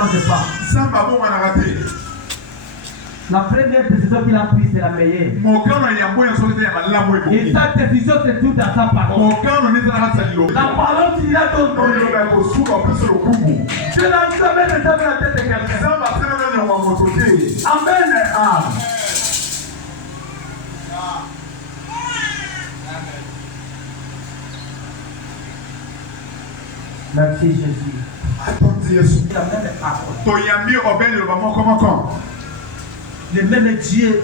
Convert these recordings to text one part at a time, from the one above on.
change pas. La première décision qu'il a prise, c'est la meilleure. Et sa décision, c'est tout dans sa parole. La parole qu'il a donnée. Je n'ai jamais la tête de quelqu'un. Amen. Merci Jésus. Le même Dieu,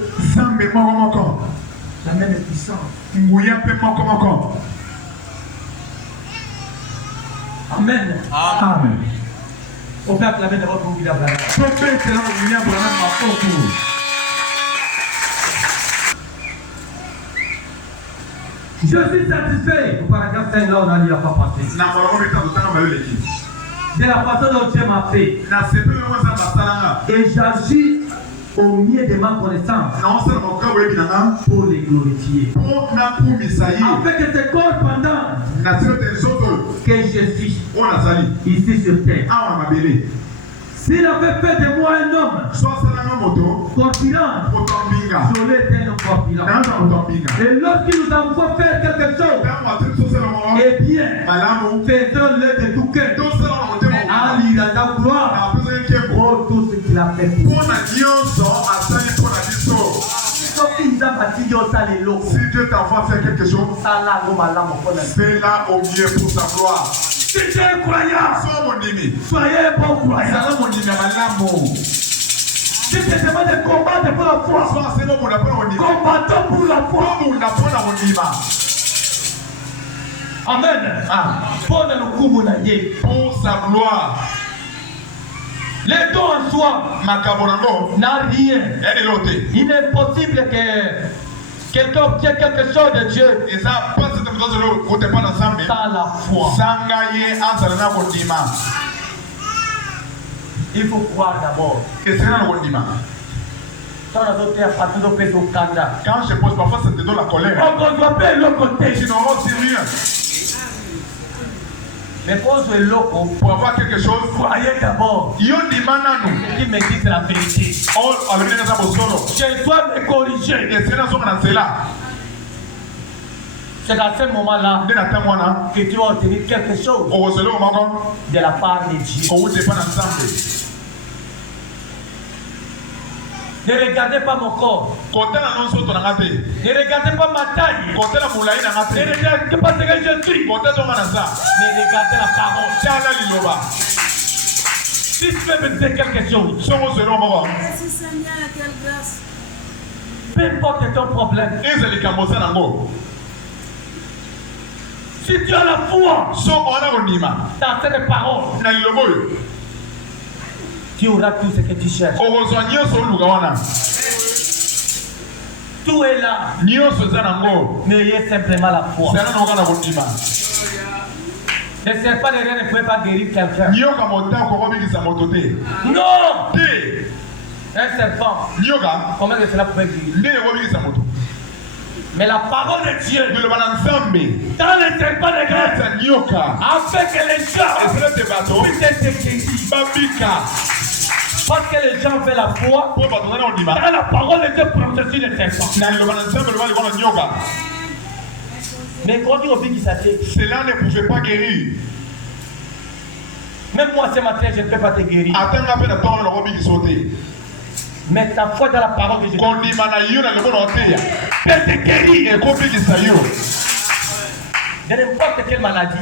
la même puissance. Amen. Amen. On peut acclamer d'abord pour William Branham. Je suis satisfait. Au paragraphe 5, là, on a dit la pas passé. De la façon dont Dieu m'a fait. Et j'agis au mieux de ma connaissance pour les glorifier. Afin que ce corps pendant que je suis ici sur terre. S'il avait fait de moi un homme corpulent, je l'ai été un corpulent. Et lorsqu'il nous envoie faire quelque chose, eh bien, faisons-le de tout cœur. Ali dans la gloire pour tout ce qu'il a fait pour nous. Si Dieu t'envoie faire quelque chose, fais-la au mieux pour sa gloire. Si tu es croyant, soyez un bon croyant. Si tu te demandes de combattre pour la foi, combattons pour la foi. Amen. Pour sa gloire. Les dons en soi n'a rien. Il est possible que quelqu'un obtienne quelque chose de Dieu sans la foi. Il faut croire d'abord. Quand je pose parfois, ça te donne la colère. Tu n'auras aussi rien. Mais pour avoir quelque chose, croyez d'abord. Ce qu'il me dit, c'est la vérité. Je dois me corriger. C'est dans ce moment-là que tu vas obtenir quelque chose de la part de Dieu. Ne regardez pas mon corps. Ne regardez pas ma taille. Ne regardez pas ce que je suis. Mais regardez la parole. Si tu veux me dire quelque chose, peu importe ton problème, si tu as la foi dans cette parole, tu auras tout ce que tu cherches. Tout est là. Mais il y a simplement la foi. Le serpent de rien ne pouvait pas guérir quelqu'un. Non! Un serpent, comment cela pouvait guérir? Mais la parole de Dieu dans le serpent de graisse, afin que les gens puissent être guéris. Parce que les gens font la foi dans la parole de Dieu processus de serpent. Mais quand tu oublies qu'il s'agit, cela ne pouvait pas guérir. Même moi ce matin, je ne peux pas te guérir. Mais ta foi dans la parole de Dieu peut te guérir. De n'importe quelle maladie.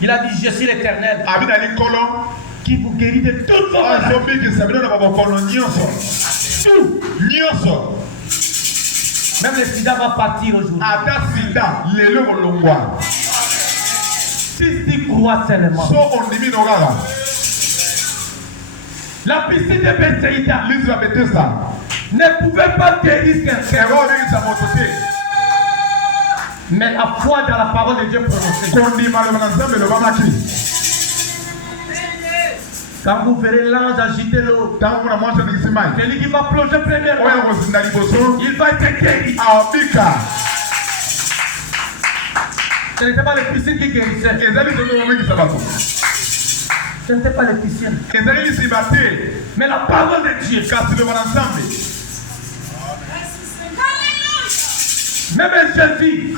Il a dit, je suis l'Éternel qui vous guérit de toutes vos maladies. Même le sida va partir aujourd'hui. Si tu crois seulement. La piscine de Bethsaïda ne pouvait pas guérir quelqu'un. Mais la foi dans la parole de Dieu prononcée. Quand vous verrez l'ange agiter l'eau, celui qui va plonger premièrement, il va être guéri. Ce n'était pas les piscines qui guérissaient. Ce n'était pas les piscines. Mais la parole de Dieu. Même Jésus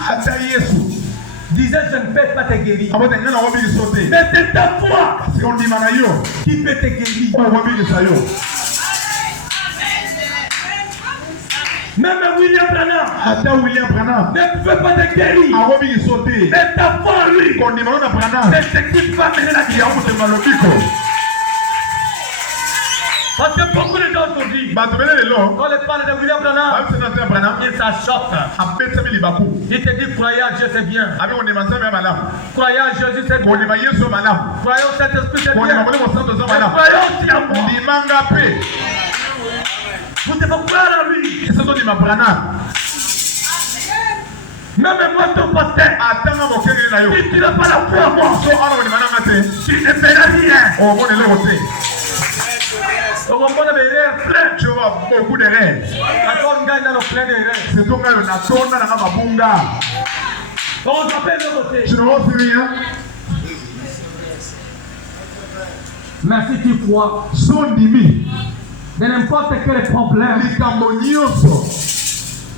disait je ne peux pas te guérir. Mais c'est ta foi qui peut te guérir. Même William Branham ne pouvait pas te guérir. Mais ta foi, lui, c'est ce qui va mener la guérison. Parce que beaucoup de gens aujourd'hui, quand on parle de William Branham, ils s'achoppent. Ils te disent croyez à Dieu c'est bien. Croyez à Jésus c'est bien. Croyez au Saint-Esprit c'est bien. Croyez aussi à moi. Vous devez croire à lui. Même moi ton pasteur, si tu n'as pas la foi en moi, tu ne feras rien. On va prendre des rêves pleins. Tu vois beaucoup de rêves. On gagne dans le plein de rêves. C'est donc là on attend dans la mabunga. On s'appelle de côté. Tu ne vois rien. Mais si tu crois, son dimi. De n'importe quel problème.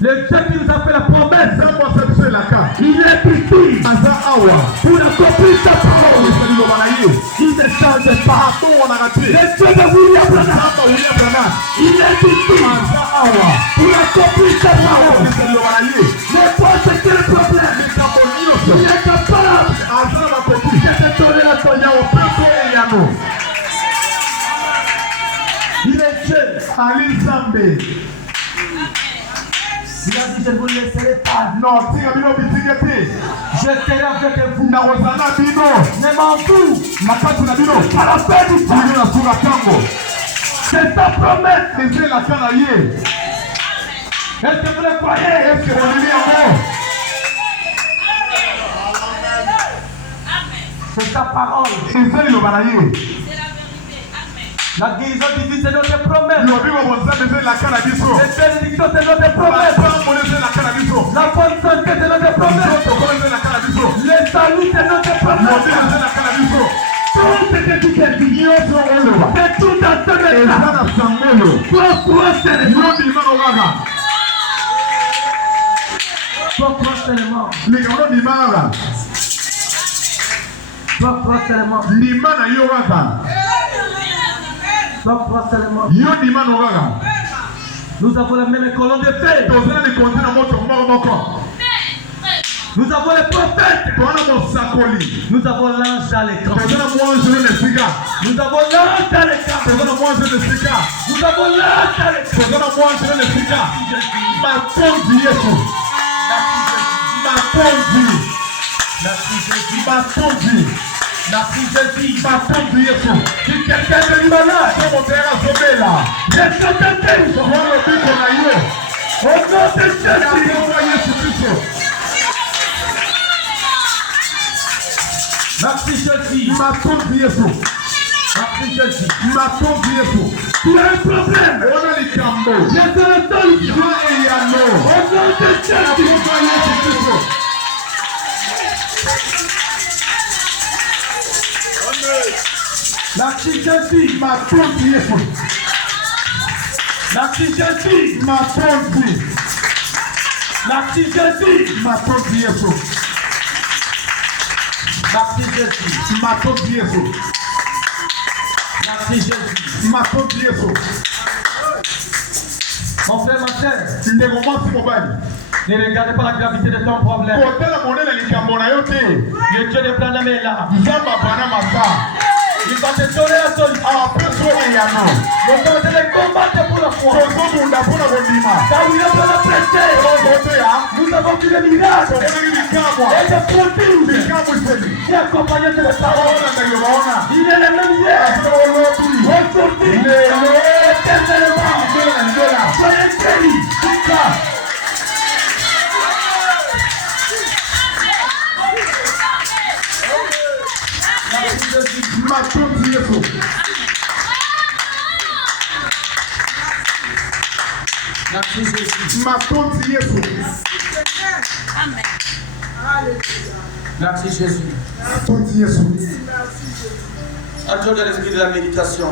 Le Dieu qui nous a fait la promesse, il est ici pour accomplir sa parole. Il ne change pas. Le Dieu de William Branham, il est ici pour accomplir sa parole. N'importe quel problème, il est capable de te donner la soya. Il est Dieu. Il a dit je ne vous laisserai pas. Non, je serai avec vous. Ne m'en fous. Pas la peine du temps. C'est ta promesse. Est-ce que vous le croyez? Est-ce que vous le croyez? C'est ta parole. La guérison divine, c'est notre promesse. Les bénédictions, c'est notre promesse. La bonne santé, c'est notre promesse. Le salut, c'est notre promesse. Tout ce que tu t'es dit, c'est tout dans ce message. Pourquoi c'est nous avons la même colonne de feu. Nous avons les prophètes. Nous avons l'ange à l'écran. Nous avons l'ange à l'écran. Nous avons l'ange à l'écran. Merci Jésus, si quelqu'un est malade, je te au nom de Jésus. Merci Jésus. Merci Jésus. Tu as un problème. Je te le donne. Au nom de Jésus. Merci Jésus. Merci Jésus. Merci Jésus. Merci Jésus. Merci Jésus. Mon frère, ma soeur, ne regardez pas la gravité de ton problème. Le Dieu de Branham est là. Il va te donner la solution. Nous sommes en train de combattre pour la foi. Car William Branham prêté. Nous avons vu des miracles et des prodiges qui accompagnent cette parole. Il est le même hier, aujourd'hui, éternellement. Soyez guéris. Merci Jésus. Amen. Merci Jésus. Adore de l'esprit de la méditation.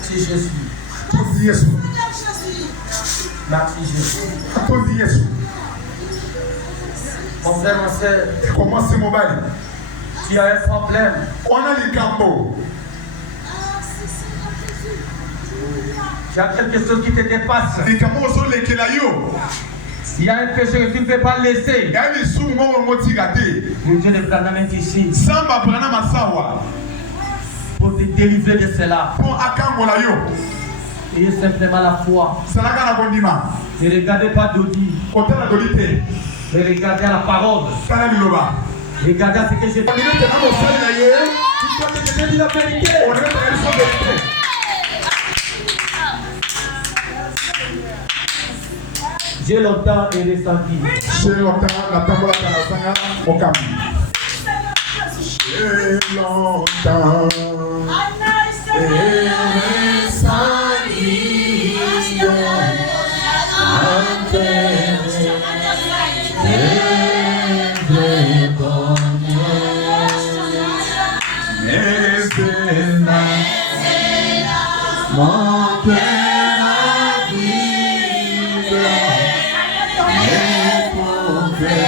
Merci Jésus. Merci Jésus. Mon frère, ma soeur, Comment c'est mon bail? tu as un problème. On a les cambo. Il y a quelque chose qui te dépasse. Les cambos sont les kelayos. Il y a un péché que tu ne peux pas laisser. Il y a des sous-mots motivatés. Le Dieu de Branham est ici Samba Branham Asawa. pour te délivrer de cela. Pour Akamolayo. Ayez simplement la foi. Salaka na kondima. Ne regardez pas Dodi. Côté la dolité. Mais regardez à la parole. Sala Miloba. Regardez à ce que j'ai dit. On est dans le sol d'ailleurs. Tu dois te dire la vérité. On est dans le sol vérité. J'ai longtemps et ressenti. J'ai longtemps la tambola kanasanga okam. J'ai longtemps et ressenti. Mon cœur a vibré, éprouvé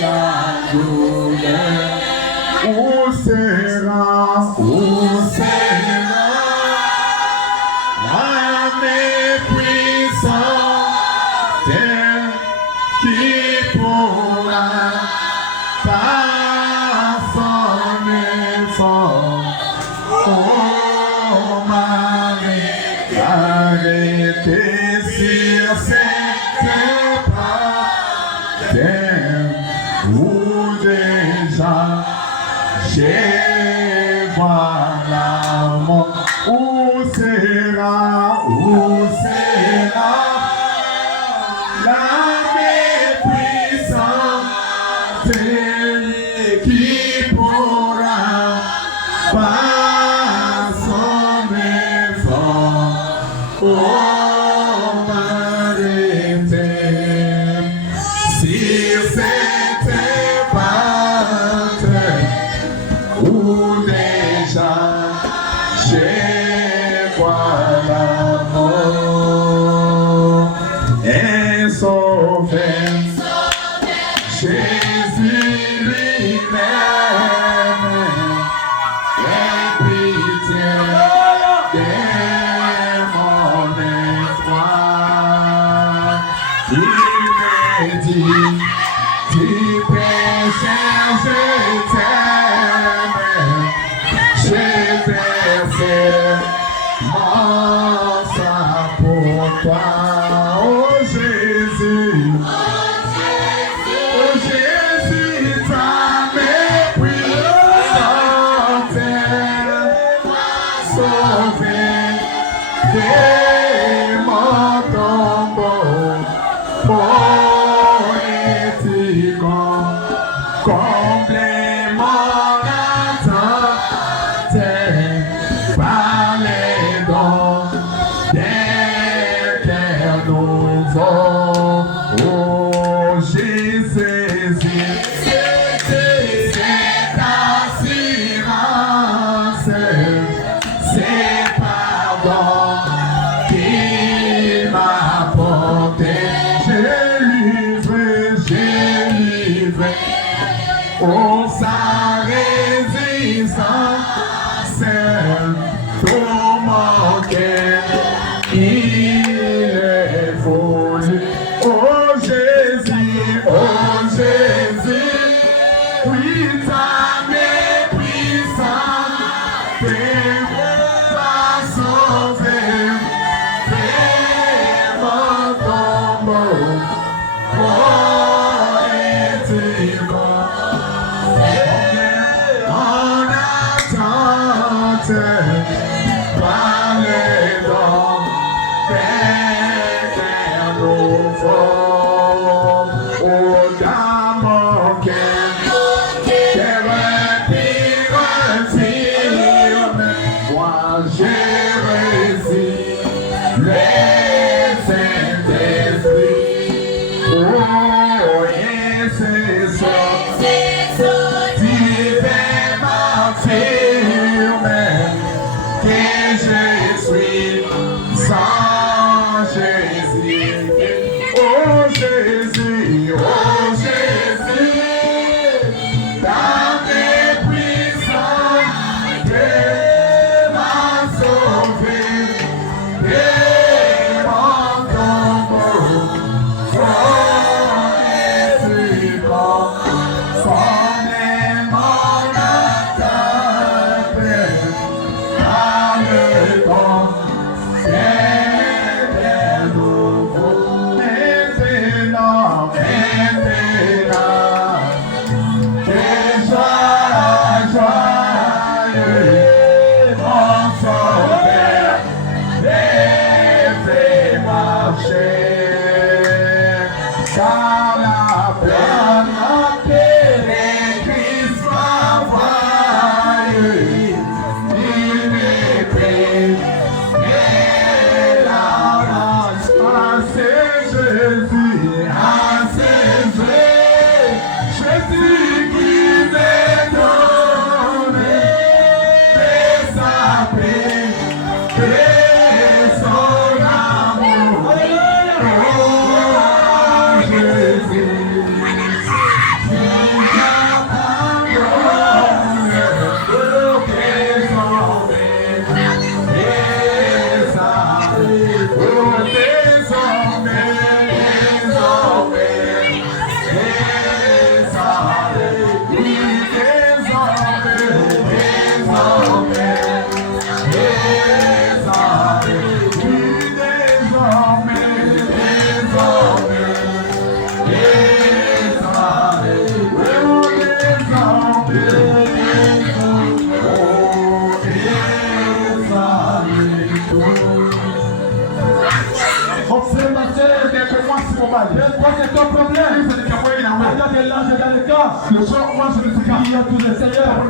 la douleur. Où sera la mépuissante qui pourra par son effort? Oh Marie, arrêtez sur cette terre où déjà j'ai voir la mort. Où sera la mépuissante qui pourra par son effort, oh m'arrêter sur cette pente où déjà j'ai vois la mort et sauvé Jésus lui-même. Tu pécheur, je t'aime, j'ai versé mon sang pour toi, oh Jésus, ta mépuissante sauvé de mon tombeau. Complément d'attente par les dons des cœurs nouveaux. Oh Jésus, c'est assurance, c'est pardon qui m'a porté. J'ai livré. Oh, sa résistance, tout mon cœur, il est voulu. Oh Jésus, oui, ta mépuissante va sauver, fais mon tombeau, oh, et en attente C'est ton problème. Il y a des langes dans le cas. Le soir, moi je ne sais pas. Il y a tous les seigneurs.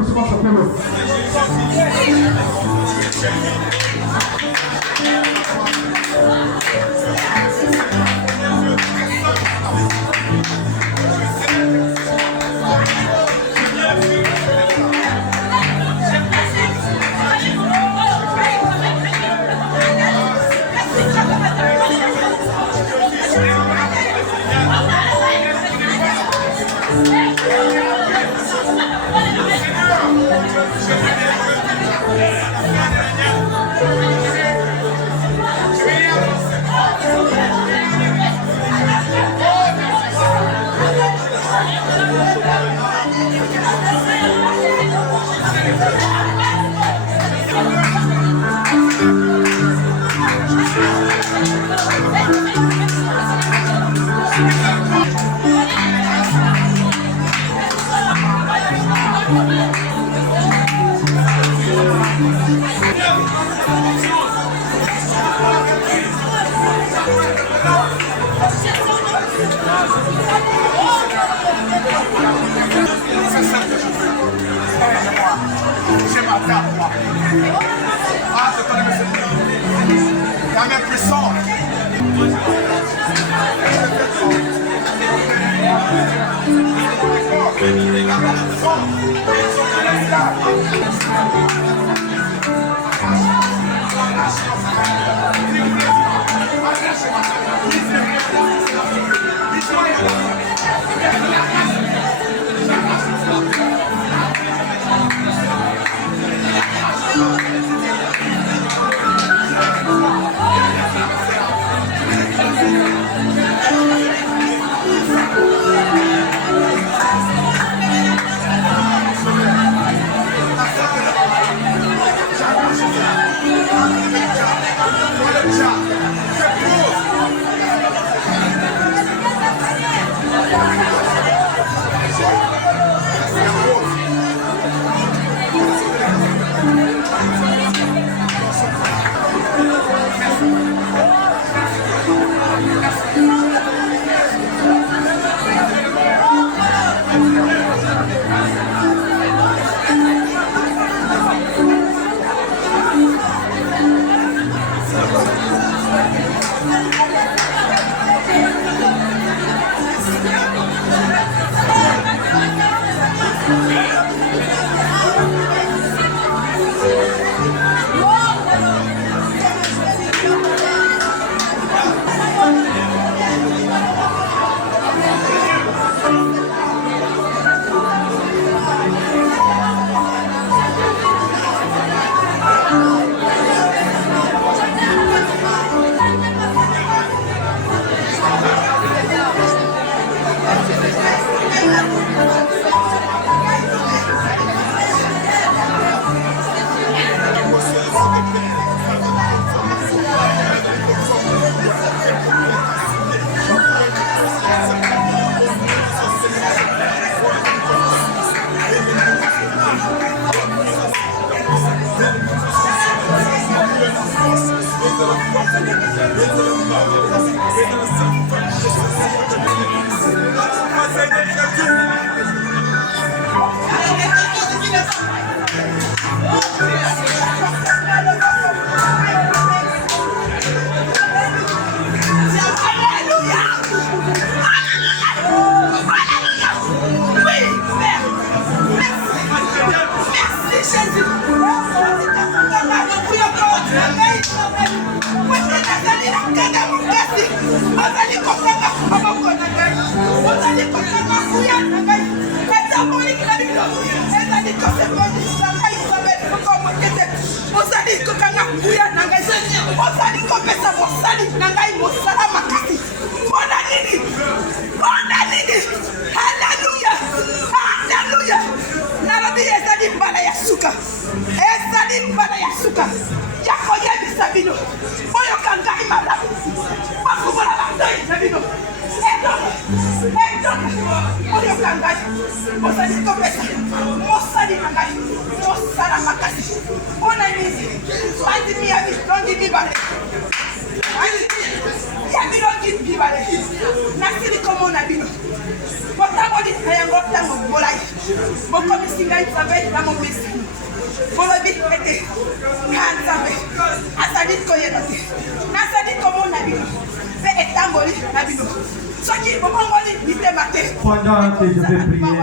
Pendant que je vais prier,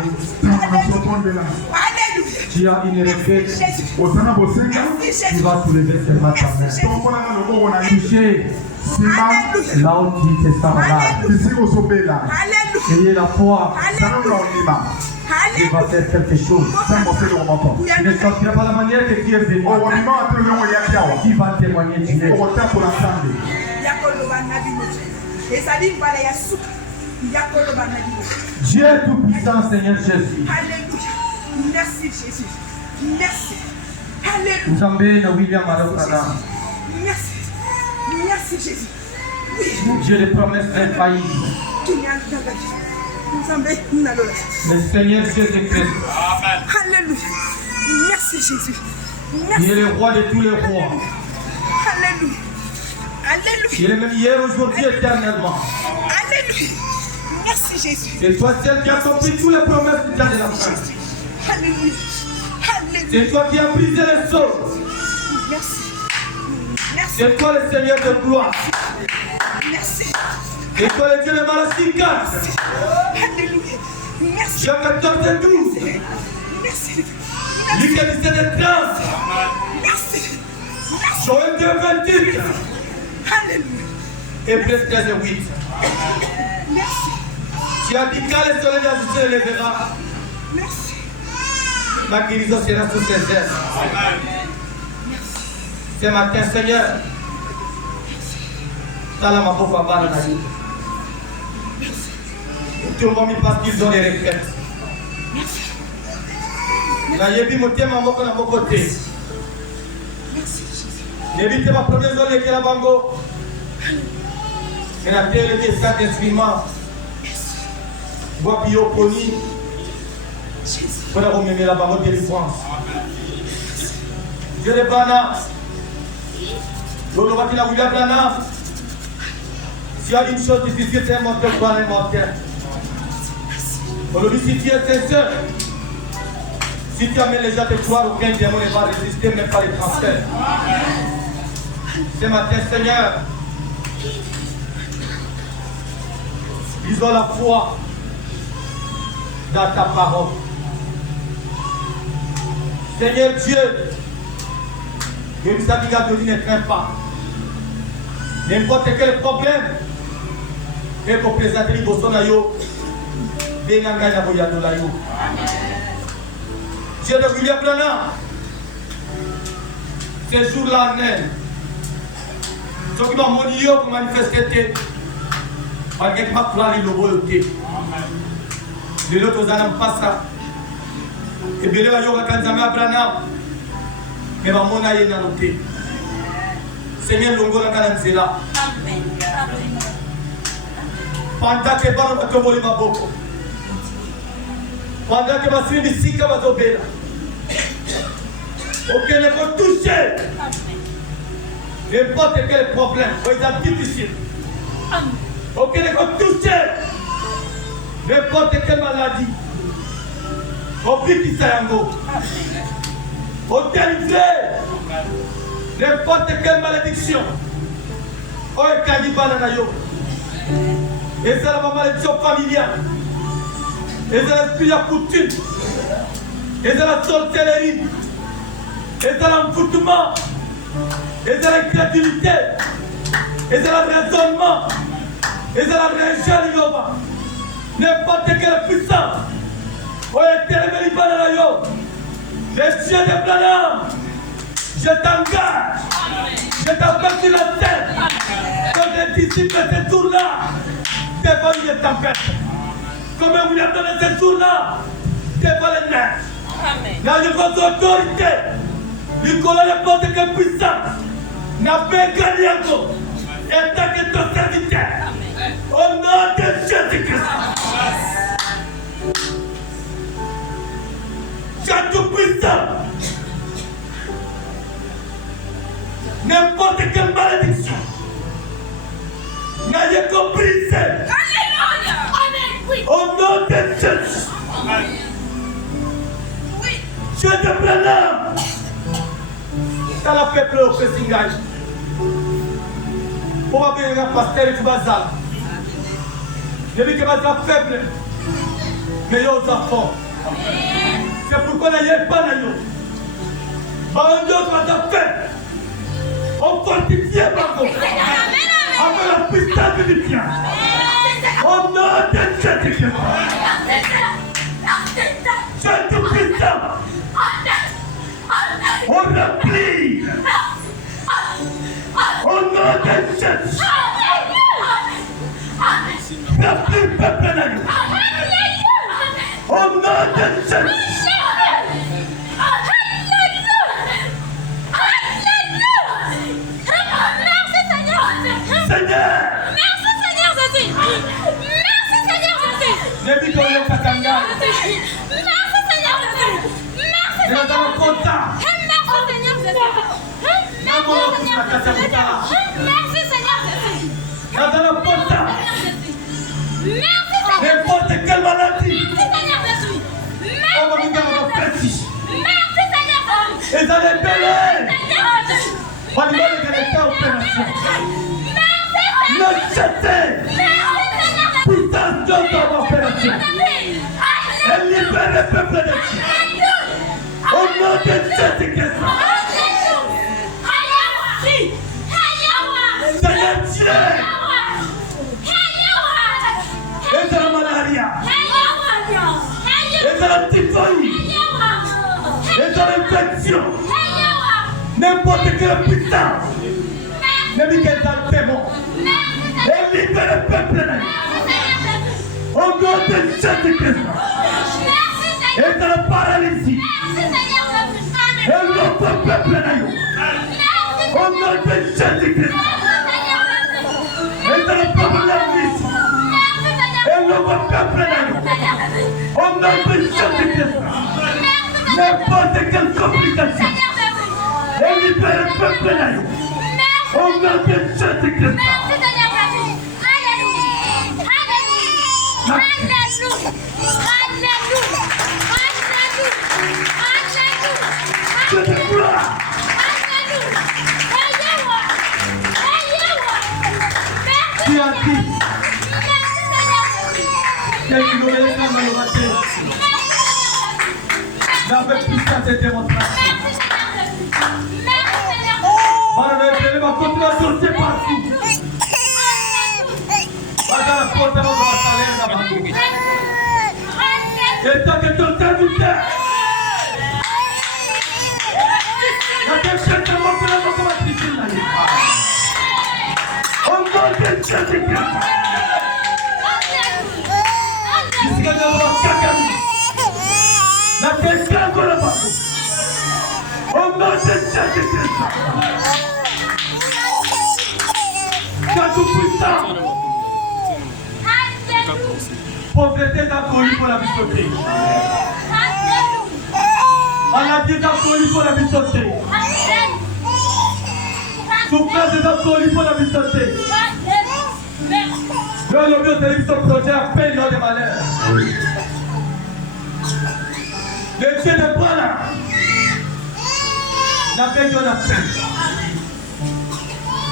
tu as une requête, tu vas soulever seulement ta main. Touchez là où tu te sens malade. Ayez la foi. Il va faire quelque chose. Tu ne sortiras pas la manière que tu es venu. Qui va témoigner du Dieu. Dieu tout-puissant, Seigneur Jésus. Alléluia. Merci Jésus. Merci. Alléluia. Nzambe na William Marokana. Merci. Merci Jésus. Oui. Dieu les promesses infaillibles. Le Seigneur Jésus-Christ. Alléluia. Merci Jésus. Merci. Il est le roi de tous les rois. Alléluia. Alléluia. Il est même hier, aujourd'hui, éternellement. Alléluia. Merci Jésus. C'est toi seul qui as accompli toutes les promesses du temps de la fin. Alléluia. Alléluia. C'est toi qui as brisé les choses. Merci. Merci. C'est toi le Seigneur de gloire. Merci. C'est toi le Dieu de Malachika. Alléluia. Merci. Jean 14 et 12. Merci. Luc 17 et 30. Merci. Joël 2, 28. Alléluia. Hébreux 13 et 8. Merci. Tu as dit quand le soleil se lèvera, merci. Ma guérison sera sous tes ailes. Ce matin, Seigneur, tala ma pauvre barre na vie. Tu m'as mis parce qu'ils ont des requêtes. Na yebi motema moko na moko te. Yebi te ma première zone qui la bango. Et la terre était sans instrument. Bois bio poni. Pour remettre la bango de délivrance. Dieu de Bana. L'autre qui n'a pas Bana. S'il y a une chose difficile, c'est un mortel, pas un mortel. Aujourd'hui, si tu es sincère, si tu amènes les gens de croire, aucun démon ne va résister, même pas les transferts. Ce matin, Seigneur, ils ont la foi dans ta parole. Seigneur Dieu, je savais que Dieu ne craint pas. N'importe quel problème, et pour présenter les bossons à yo, Dieu de William Branham, ces jours-là, ceux qui m'ont moni pour manifester, parce que ma foi est le royauté. Les autres n'ont pas ça. Et bien, il y a un Kanzama Branham, mais ma mona est dans le Seigneur, l'ongo la Kanzela. Pendant que je vais ma boko. Pendant que ma fille ici, va tomber là. Aucun ne peut toucher. N'importe quel problème, c'est difficile. Auquel est touché. N'importe quelle maladie. Au pied au délivré. N'importe quelle malédiction. Oh, et c'est la malédiction familiale. Et c'est l'esprit de la coutume. Et c'est la sorcellerie. Et c'est l'envoûtement. Et c'est l'incrédulité. Et c'est le raisonnement. Et c'est la religion. N'importe quelle puissance. Les cieux de Branham, je t'engage. Je t'appelle sur la tête. Comme les disciples de ce jour-là, devant une tempête. Comme vous lui avez donné ce jour-là, devant les neiges. Dans une grosse autorité, il connaît n'importe quelle puissance. N'a pas gagné encore. Et tant que ton serviteur, au nom de Jésus-Christ. J'ai tout puissant. N'importe quelle malédiction. N'ayez compris. Alléluia. Amen. Au nom de Jésus. Oui. Je te prends. Dans la peuple au Fessingal. Pour avoir un pasteur et tout bazar. Je dis que bazar faible. Mais il y a aux enfants. C'est pourquoi il n'y a pas d'ailleurs. Par un autre bazar faible. On fortifie Margot. Avec la puissance du bien. Au nom de Jésus-Christ. C'est tout puissant. On remplit. Au nom de Jésus. Remplis le peuple de nous. Au nom de Jésus. Seigneur. Merci Seigneur Jésus. Merci Seigneur Jésus. Merci Seigneur Jésus. Merci Seigneur Jésus. Merci Seigneur Jésus. Merci Seigneur Jésus. Merci Seigneur. N'importe quelle maladie. Merci Seigneur Jésus. On va nous faire petit. Merci Seigneur Jésus. Et dans les belles. Seigneur Jésus. On va nous faire opération. Merci Le jeter. Seigneur. Puissance d'autres opération. Et libère le peuple de Dieu. Au nom de Jésus-Christ. Seigneur Dieu. Et de la malaria. Et de la typhoïde. Et de l'infection. N'importe quelle puissance. N'importe quel démon. Et libère le peuple de Dieu. Au nom de Jésus-Christ. Et de la paralysie. Et l'autre peuple de Dieu. Au nom de Jésus-Christ. Et de la paralysie. Et l'autre peuple de Dieu. Au nom de Jésus-Christ. N'importe quelle complication. Et libère le peuple de Dieu. Au nom de Jésus-Christ. Je te gloire. Tu as dit. Quel qu'il aurait dans le matin. Avec puissance et démonstration. Par le va continuer à sortir partout. Pas dans la porte de votre salaire là-bas. Et tant que ton serviteur. La déchet de mon frère va commencer là. On va déchet. Jusqu'à nous Kakami. La quelqu'un de la bas. On va déchet. Quand tout puissant. Pauvreté d'alcoolique pour la bisoterie. Maladie d'alcoolique pour la bisoterie. Souffrance des alcooliques pour la vie santé. Le mieux, c'est le projet à peine dans les malheurs. Le Dieu de Bwana n'a pas eu la fin.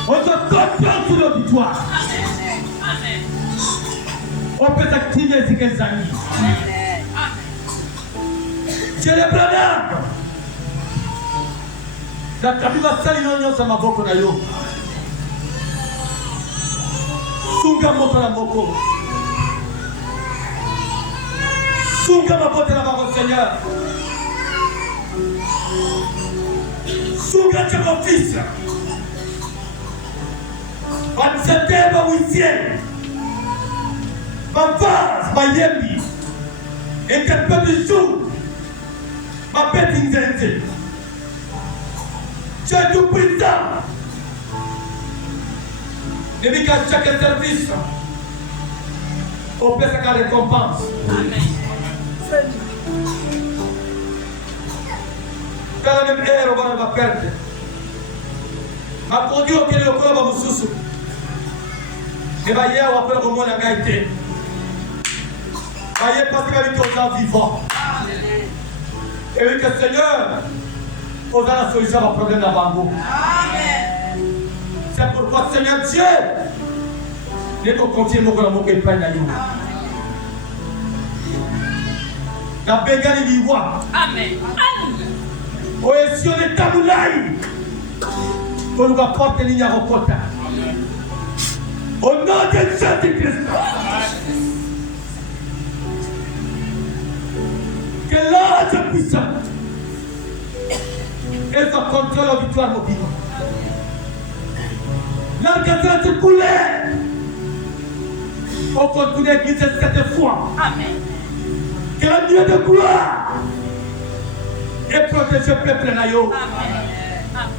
On te comprend sur nos victoires. On peut activer ces quelques amis. Dieu le Bwana. La kabila sali n'onyo sa maboko na yo. Sunga moko na moko. Sunga maboko na maboko Seigneur. Sunga chako fils. Batsete ba wisien. Ba vase ba yembi. Et quelqu'un de jour. Ba bête inzente. Tu es tout puissant. Et puis qu'à chaque service, on peut se faire récompense. Amen. Quand la même air, on va perdre. Ma produit auquel le corps va vous soucier. Et bien hier, on va faire au moins la gaieté. Hier, parce qu'il y a des gens vivants. Et oui, que le Seigneur, on a la solution à problème d'Abango. C'est pourquoi, Seigneur Dieu, nous devons continuer à nous faire la vie. La bégane du roi. Amen. Oh, et si on est taboulaï, on nous apporte les lignes à Rokota. Au nom de Jésus-Christ. Que l'âge est puissant. Et ça contrôle la victoire mobile. L'argent se coulait. On continue à glisser cette foi. Amen. Que le Dieu de gloire et protéger le peuple naïo. Amen.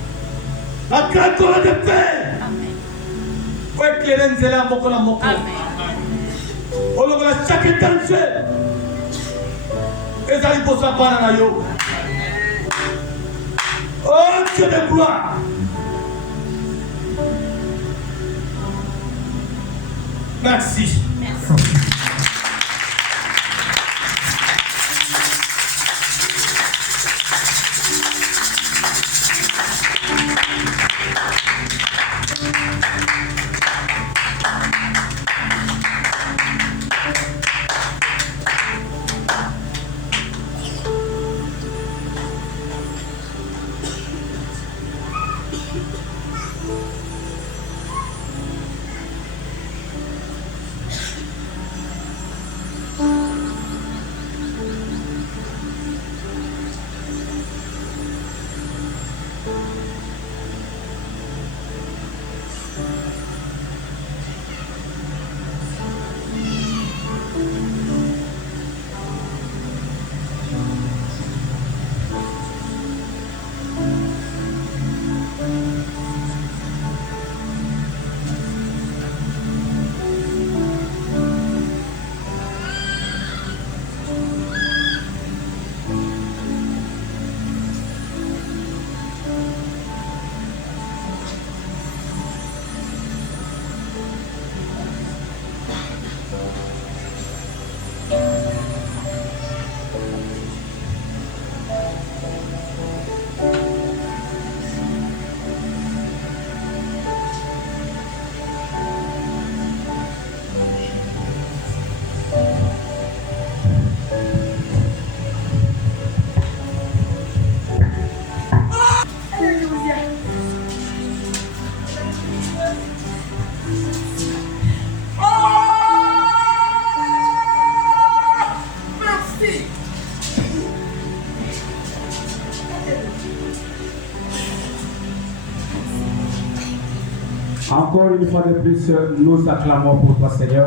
La grande colonne de paix. Amen. Pour éclairer les élèves à Moko. Amen. On le voit chaque danger. Et ça, il faut savoir naïo. Oh Dieu de gloire. Merci. Merci. Encore une fois de plus, nous acclamons pour toi, Seigneur.